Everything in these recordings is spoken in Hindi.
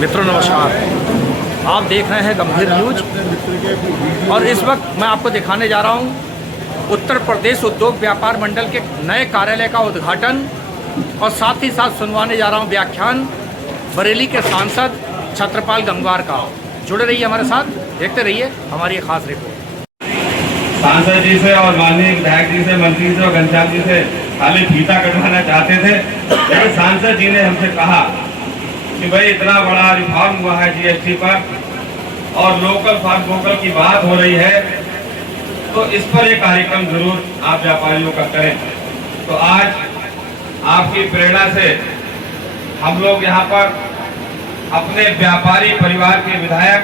मित्रों नमस्कार, आप देख रहे हैं गंभीर न्यूज। और इस वक्त मैं आपको दिखाने जा रहा हूं उत्तर प्रदेश उद्योग व्यापार मंडल के नए कार्यालय का उद्घाटन और साथ ही साथ सुनवाने जा रहा हूं व्याख्यान बरेली के सांसद छत्रपाल गंगवार का। जुड़े रहिए हमारे साथ, देखते रहिए हमारी ये खास रिपोर्ट। सांसद जी से और माननीय विधायक जी से, मंत्री से और घनश्याम जी से खाली फीता कटवाना चाहते थे, लेकिन सांसद जी ने हमसे कहा कि भाई इतना बड़ा रिफॉर्म हुआ है जीएसटी पर और लोकल फॉर वोकल की बात हो रही है, तो इस पर एक कार्यक्रम जरूर आप व्यापारियों का करें। तो आज आपकी प्रेरणा से हम लोग यहाँ पर अपने व्यापारी परिवार के विधायक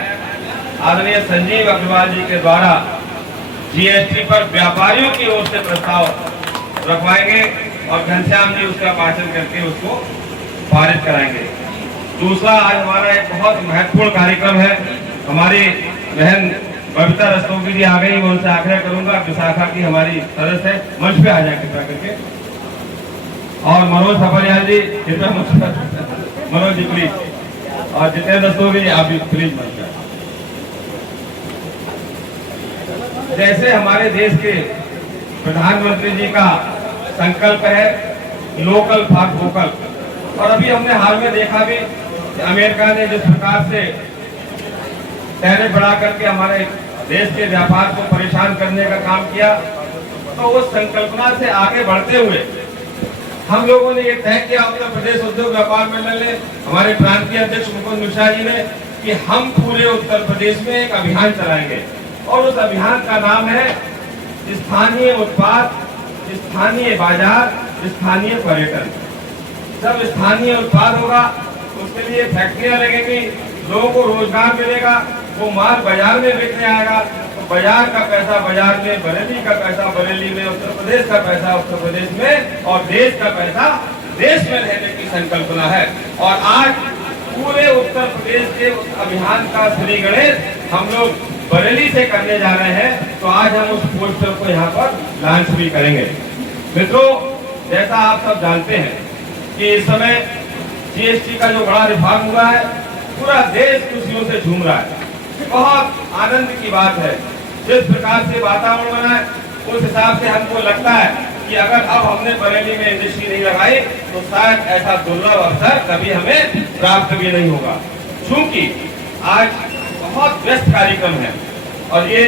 आदरणीय संजीव अग्रवाल जी के द्वारा जीएसटी पर व्यापारियों की ओर से प्रस्ताव रखवाएंगे और घनश्याम जी उसका भाषण करके उसको पारित कराएंगे। दूसरा, आज हमारा एक बहुत महत्वपूर्ण कार्यक्रम है। हमारी बहन बबीता रस्तोगी जी आ गई, मैं उनसे आग्रह करूंगा, विशाखा की हमारी सदस्य है, मंच पे आ जाए कृपया करके। और मनोज सफरियाल जी कृपया मनोज जी प्लीज, और जितेंद्र रस्तोगी जी आप भी प्लीज मंच पे। जैसे हमारे देश के प्रधानमंत्री जी का संकल्प है लोकल फॉर वोकल, और अभी हमने हाल में देखा भी अमेरिका ने जिस प्रकार से टैरिफ बढ़ा करके हमारे देश के व्यापार को परेशान करने का काम किया, तो उस संकल्पना से आगे बढ़ते हुए हम लोगों ने ये तय किया, उत्तर प्रदेश उद्योग व्यापार मंडल ने, हमारे प्रांतीय अध्यक्ष मुकुंद मिश्रा जी ने, कि हम पूरे उत्तर प्रदेश में एक अभियान चलाएंगे और उस अभियान का नाम है स्थानीय उत्पाद, स्थानीय बाजार, स्थानीय पर्यटन। जब स्थानीय उत्पाद होगा उसके लिए फैक्ट्रियां लगेंगी, लोगों को रोजगार मिलेगा, वो माल बाजार में बिकने आएगा, तो बाजार का पैसा बाजार में, बरेली का पैसा बरेली में, उत्तर प्रदेश का पैसा उत्तर प्रदेश में, और देश का पैसा देश में रहने की संकल्पना है। और आज पूरे उत्तर प्रदेश के उस अभियान का श्री गणेश हम लोग बरेली से करने जा रहे हैं, तो आज हम उस पोस्टर को यहाँ पर लॉन्च भी करेंगे। मित्रों, जैसा आप सब जानते हैं कि इस समय जीएसटी का जो बड़ा रिफॉर्म हुआ है, पूरा देश खुशियों से झूम रहा है। बहुत आनंद की बात है। जिस प्रकार से वातावरण बना है, उस हिसाब से हमको लगता है कि अगर अब हमने बरेली में इंडस्ट्री नहीं लगाई तो शायद ऐसा दुर्लभ अवसर कभी हमें प्राप्त भी नहीं होगा। क्योंकि आज बहुत व्यस्त कार्यक्रम है और ये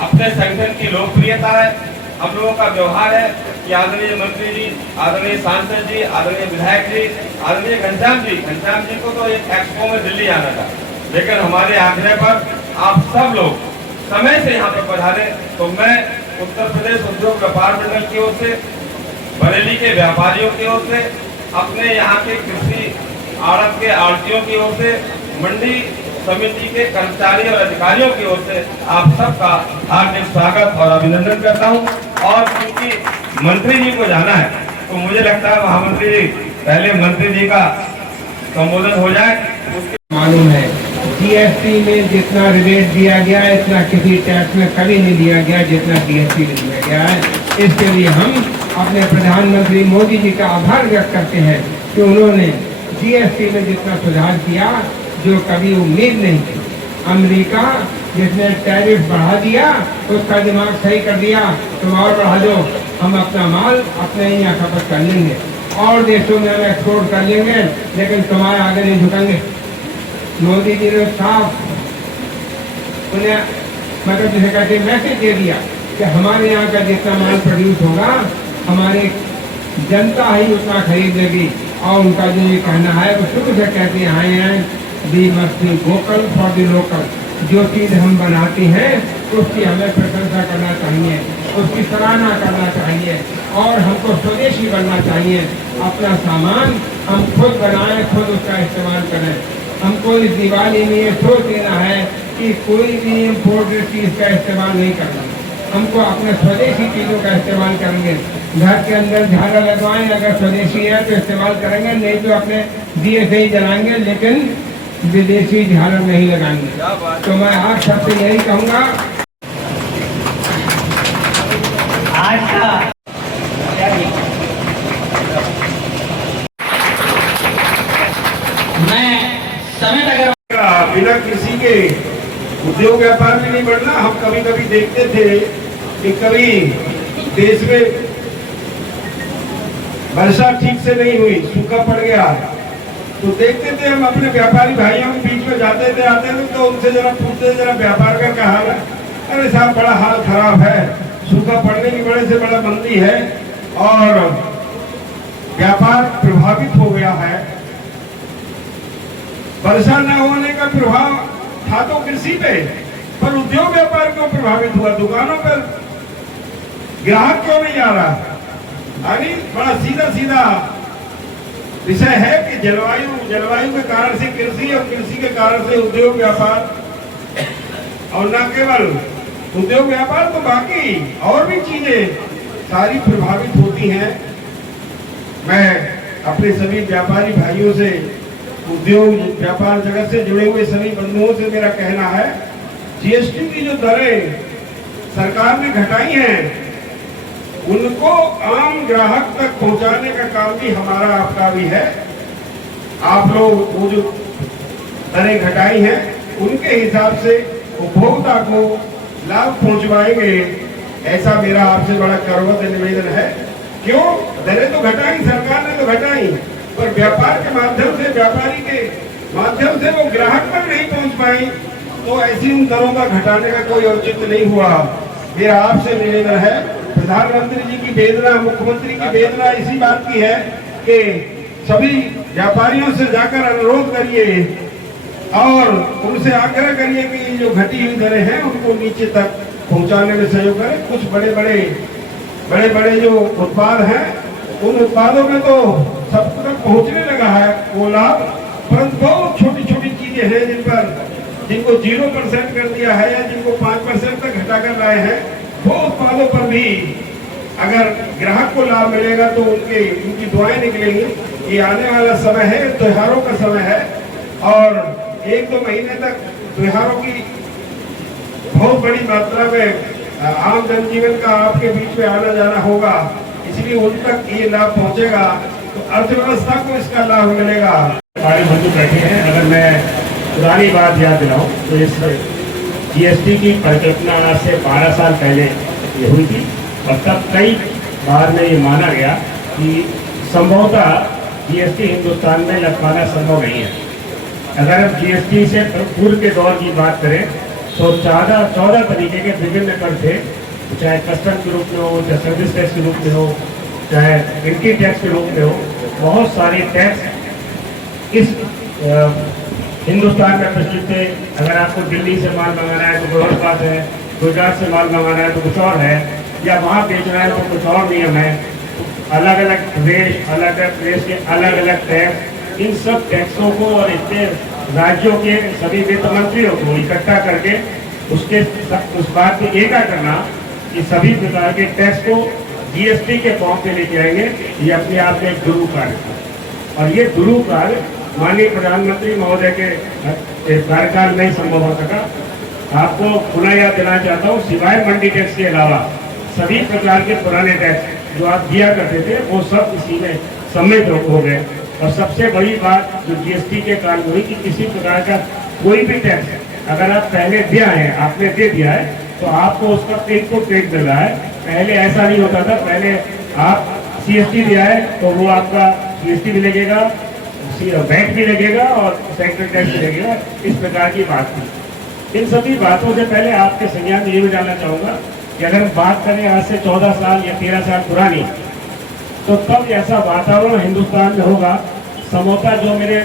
अपने संगठन की लोकप्रियता है, हम लोगों का व्यवहार है कि आदरणीय मंत्री जी, आदरणीय सांसद जी, आदरणीय विधायक जी, आदरणीय घनश्याम जी को तो एक एक्सपो में दिल्ली आना था, लेकिन हमारे आग्रह पर आप सब लोग समय से यहाँ पर पधारे। तो मैं उत्तर प्रदेश उद्योग व्यापार मंडल की ओर से, बरेली के व्यापारियों की ओर से, अपने यहाँ के कृषि आड़त के आड़तियों की ओर से, मंडी समिति के कर्मचारी और अधिकारियों की ओर से आप सबका हार्दिक स्वागत और अभिनंदन करता हूं। और क्योंकि मंत्री जी को जाना है, तो मुझे लगता है महामंत्री जी पहले मंत्री जी का संबोधन हो जाए। उसके मालूम है जीएसटी में जितना रिबेट दिया गया है, इतना किसी टैक्स में कभी नहीं दिया गया जितना जीएसटी में दिया गया है। इसके लिए हम अपने प्रधानमंत्री मोदी जी का आभार व्यक्त करते हैं कि उन्होंने जीएसटी में जितना सुधार किया जो कभी उम्मीद नहीं थी। अमेरिका जिसने टैरिफ बढ़ा दिया, उसका दिमाग सही कर दिया, तुम और बढ़ा दो, हम अपना माल अपने ही यहाँ खपत कर लेंगे और देशों में हम एक्सपोर्ट कर लेंगे, लेकिन तुम्हारे आगे नहीं झुकेंगे। मोदी जी ने साफ उन्हें मतलब जिसे कहते मैसेज दे दिया कि हमारे यहाँ का जितना माल प्रोड्यूस होगा हमारी जनता ही उतना खरीद लेगी। और उनका जो ये कहना है वो शुरू से कहते आए हैं, we must be vocal for the local. जो चीज़ हम बनाते हैं उसकी हमें प्रशंसा करना चाहिए, उसकी सराहना करना चाहिए और हमको स्वदेशी बनना चाहिए। अपना सामान हम खुद बनाएं, खुद उसका इस्तेमाल करें। हमको इस दिवाली में ये सोच लेना है कि कोई भी इम्पोर्टेड चीज़ का इस्तेमाल नहीं करना, हमको अपने स्वदेशी चीज़ों का इस्तेमाल करेंगे। घर के अंदर झाड़ा लगवाएं, अगर स्वदेशी है तो इस्तेमाल करेंगे, नहीं तो अपने दिए से ही जलाएंगे, लेकिन विदेशी झालर नहीं लगाएंगे। तो मैं आप सबसे यही कहूँगा, आज का मैं समेत अगर बिना किसी के उद्योग व्यापार में नहीं बढ़ना। हम कभी कभी देखते थे कि कभी देश में वर्षा ठीक से नहीं हुई, सूखा पड़ गया, तो देखते थे हम अपने व्यापारी भाइयों के बीच में जाते थे आते थे तो उनसे जरा पूछते जरा व्यापार का क्या हाल है। अरे साहब बड़ा हाल खराब है, सूखा पड़ने की बड़े से बड़ा मंदी है और व्यापार प्रभावित हो गया है। वर्षा न होने का प्रभाव था तो कृषि पे, पर उद्योग व्यापार क्यों प्रभावित हुआ? दुकानों पर ग्राहक क्यों नहीं आ रहा? यानी बड़ा सीधा सीधा विषय है कि जलवायु के कारण से कृषि और कृषि के कारण से उद्योग व्यापार, और न केवल उद्योग व्यापार तो बाकी और भी चीजें सारी प्रभावित होती हैं। मैं अपने सभी व्यापारी भाइयों से, उद्योग व्यापार जगत से जुड़े हुए सभी बंधुओं से मेरा कहना है, जीएसटी की जो दरें सरकार ने घटाई हैं उनको आम ग्राहक तक पहुंचाने का काम भी हमारा आपका भी है। आप लोग वो जो दरें घटाई हैं उनके हिसाब से उपभोक्ता को लाभ पहुंचवाएंगे, ऐसा मेरा आपसे बड़ा करवत निवेदन है। क्यों? दरें तो घटाई सरकार ने तो घटाई, पर व्यापार के माध्यम से, व्यापारी के माध्यम से वो ग्राहक तक नहीं पहुंच पाई, तो ऐसी उन दरों का घटाने का कोई औचित्य नहीं हुआ। मेरा आपसे निवेदन है, प्रधानमंत्री जी की वेदना, मुख्यमंत्री की वेदना इसी बात की है कि सभी व्यापारियों से जाकर अनुरोध करिए और उनसे आग्रह करिए कि जो घटी हुई दरें हैं उनको नीचे तक पहुंचाने में सहयोग करें। कुछ बड़े बड़े जो उत्पाद हैं उन उत्पादों में तो सब तक पहुंचने लगा है वो लाभ, परंतु बहुत छोटी छोटी चीजें हैं जिनको 0% कर दिया है या जिनको 5% तक घटाकर लाए हैं, वो उत्पादों पर भी अगर ग्राहक को लाभ मिलेगा तो उनकी दुआएं निकलेंगी। ये आने वाला समय है, त्योहारों का समय है और 1-2 महीने तक त्योहारों की बहुत बड़ी मात्रा में आम जनजीवन का आपके बीच में आना जाना होगा, इसलिए उन तक ये लाभ पहुंचेगा तो अर्थव्यवस्था को इसका लाभ मिलेगा। सारे बंधु बैठे हैं, अगर मैं पुरानी बात याद दिलाऊं तो इस जीएसटी की परिकल्पना आज से 12 साल पहले ये हुई थी और तब कई बार में ये माना गया कि संभवतः जीएसटी हिंदुस्तान में लगवाना संभव नहीं है। अगर हम जीएसटी से पूर्व के दौर की बात करें तो 14 तरीके के विभिन्न कर थे, चाहे कस्टम के रूप में हो, चाहे सर्विस टैक्स के रूप में हो, चाहे इनकम टैक्स के रूप में हो। बहुत सारे टैक्स इस हिंदुस्तान में प्रचलित थे। अगर आपको दिल्ली से माल मंगाना है तो कोई और बात है, गुजरात से माल मंगाना है तो कुछ और है, या वहाँ बेचना है तो कुछ और नियम है। अलग अलग प्रदेश के अलग अलग टैक्स, इन सब टैक्सों को और इतने राज्यों के सभी वित्त मंत्रियों को इकट्ठा करके उस बात को एका करना कि सभी प्रकार के टैक्स को जीएसटी के फॉर्म पे लेके आएंगे, ये अपने आप में एक गुरु कार्य था। और ये गुरु कार्य माननीय प्रधानमंत्री महोदय के कार्यकाल में ही संभव हो सका। आपको पुनः याद दिलाना चाहता हूँ, सिवाय मंडी टैक्स के अलावा सभी प्रकार के पुराने टैक्स जो आप दिया करते थे वो सब इसी में सम्मिलित हो गए। और सबसे बड़ी बात जो जीएसटी के कारण हुई कि किसी प्रकार का कोई भी टैक्स अगर आप पहले दिया है, आपने दे दिया है, तो आपको उसका इनपुट टैक्स मिल रहा है। पहले ऐसा नहीं होता था, पहले आप सीएसटी दिया है तो वो आपका जीएसटी भी लगेगा, वैट भी लगेगा और सेक्टर टैक्स भी लगेगा। इस प्रकार की बात थी। इन सभी बातों से पहले आपके संज्ञान में ये भी जानना चाहूँगा कि अगर हम बात करें आज से 14 साल या 13 साल पुरानी, तो तब ऐसा वातावरण हिंदुस्तान में होगा। समोता जो मेरे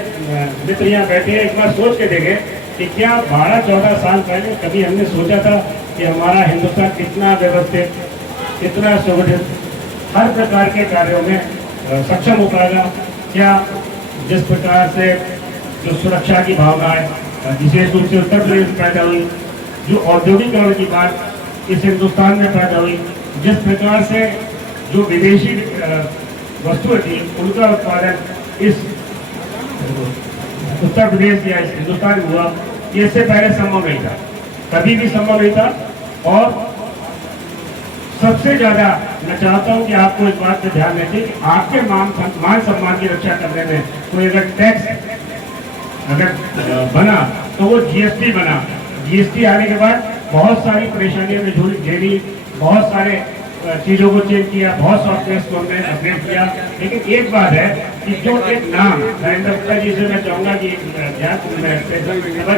मित्र यहाँ बैठे हैं, एक बार सोच के देखें कि क्या 12-14 साल पहले कभी हमने सोचा था कि हमारा हिंदुस्तान कितना व्यवस्थित, कितना सुगठित, हर प्रकार के कार्यों में सक्षम हो पाएगा? क्या जिस प्रकार से जो सुरक्षा की भावना है, विशेष रूप से उत्तर प्रदेश में पैदा हुई, जो औद्योगिकरण की बात इस हिंदुस्तान में पैदा हुई, जिस प्रकार से जो विदेशी वस्तुएं थी उनका उत्पादन इस उत्तर प्रदेश या इस हिंदुस्तान में हुआ, ये इससे पहले संभव नहीं था, कभी भी संभव नहीं था। और सबसे ज्यादा मैं चाहता हूं कि आपको इस बात पे ध्यान रखें कि आपके मान सम्मान की रक्षा करने में कोई अगर टैक्स अगर बना तो वो जीएसटी बना। जीएसटी आने के बाद बहुत सारी परेशानियों में झेली, बहुत सारे चीज़ों को चेंज किया, बहुत सॉफ्टवेयर को हमने अपडेट किया। लेकिन एक बात है कि जो एक नाम नरेंद्र गुप्ता जी से मैं चाहूँगा कि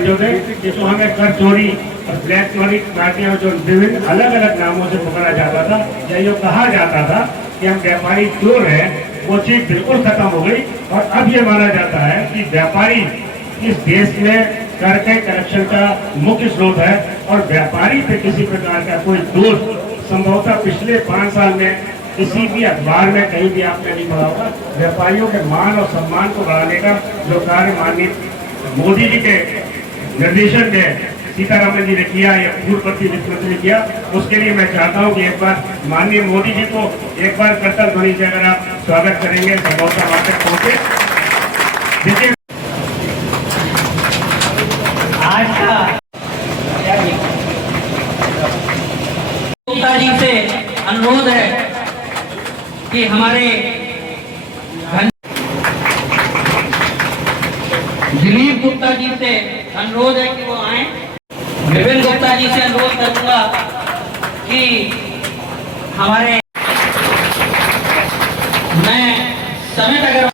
जो है जिसको हमें कर चोरी और ब्लैक मनी माफिया जो विभिन्न अलग अलग नामों से पकड़ा जाता था या जो कहा जाता था कि हम व्यापारी चोर हैं, वो चीज़ बिल्कुल खत्म हो गई। और अब ये माना जाता है कि व्यापारी इस देश में कर के करप्शन का मुख्य स्रोत है और व्यापारी पे किसी प्रकार का कोई दोष संभवतः पिछले 5 साल में किसी भी अखबार में कहीं भी आपने नहीं पढ़ा होगा। व्यापारियों के मान और सम्मान को बढ़ाने का जो कार्य माननीय मोदी जी के निर्देशन में सीतारामन जी ने किया या पूर्व वित्त मंत्री ने किया, उसके लिए मैं चाहता हूं कि एक बार माननीय मोदी जी को एक बार करतल ध्वनि से अगर आप स्वागत करेंगे संभवतः वहां तक पहुंचे। देखिए आज का गुप्ता जी से अनुरोध है कि हमारे दिलीप गुप्ता जी से अनुरोध है कि वो आए। विपिन गुप्ता जी से अनुरोध करूंगा कि हमारे मैं समेत अगर